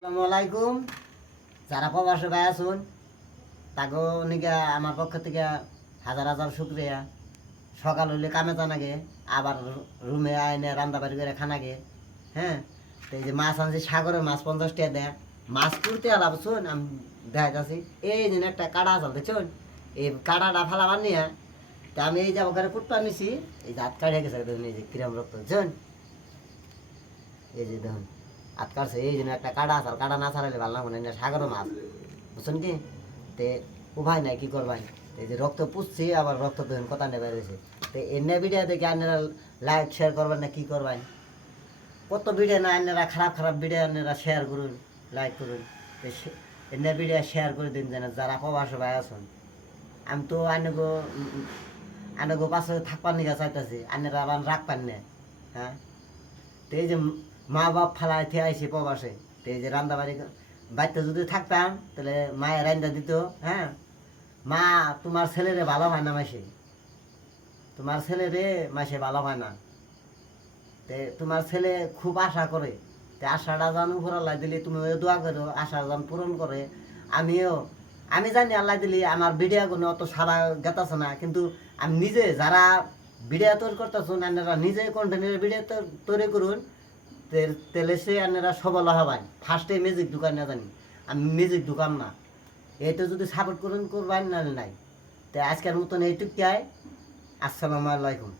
আসসালামু আলাইকুম। যারা প্রবাসে ভাই আছেন তাকে নিকে আমার পক্ষ থেকে হাজার হাজার শুক্রিয়া। সকাল হইলে কামে জানাগে, আবার রুমে আইনে রান্না বাড়ি করে খানাগে। হ্যাঁ, তো এই যে মাছ আনছি, সাগরের মাছ 50 টাকা দেয়। মাছ কুড়তে আলাপ শুন, আমি দেখাইতেছি। এই দিন একটা কাড়া আসাল দেখুন, এই কাড়াটা ফালাবার নিয়ে তা আমি এই যাবো করে কুটপা নিছি। এই যে হাত কাড়িয়ে গেছে, দেখুন এই যে কিরম রক্ত দেখুন, এই যে দেখুন হাত কাটছে। এই জন্য একটা কাটা আসাল, কাটা না ছাড়াইলে ভালো লাগবে না, সাগরের মাছ বুঝছেন কি। তে উপায় নাই, কি করবাই। এই যে রক্ত পুষছি, আবার রক্ত দেখুন কথা নেবে রয়েছে। তো এনে ভিডিও দেখে আপনারা লাইক শেয়ার করবেন না, কি করবেন। কত ভিডিও না আপনারা খারাপ খারাপ ভিডিও আপনারা শেয়ার করুন, লাইক করুন। এনে ভিডিও শেয়ার করে দিন যেন যারা প্রবাসে ভাই আছেন। আমি তো আনগো পাশে থাকবার নিকা চাইতেছি, আপনারা আবার রাখবেন না। হ্যাঁ, তো এই যে মা বাপ ফালাই থেকে আইসি প্রবাসে, তো এই যে রান্না বাড়ি বাড়িতে যদি থাকতাম তাহলে মায়ের রান্না দিত। হ্যাঁ, মা তোমার ছেলেরে ভালো হয় না মাসে, তোমার ছেলেরে মাসে ভালো হয় না। তে তোমার ছেলে খুব আশা করে, তে আশাটা যেন উপর আল্লাহ দিলে তুমি দোয়া করো, আশা যেন পূরণ করে। আমি জানি আল্লাহ দিলি আমার ভিডিও কোনো অত সারা গেতাছে না, কিন্তু আমি নিজে যারা ভিডিও তৈরি করতেছেন আপনারা নিজে কন্টেন্টের ভিডিও তৈরি করুন, তেলে সে আপনারা সবল হবেন। ফার্স্টে মিউজিক দোকান না জানি, আমি মিউজিক দোকান না। এতে যদি সাপোর্ট করুন করবেন, না নাই। তো আজকের মতন এইটুকাই। আসসালামু আলাইকুম।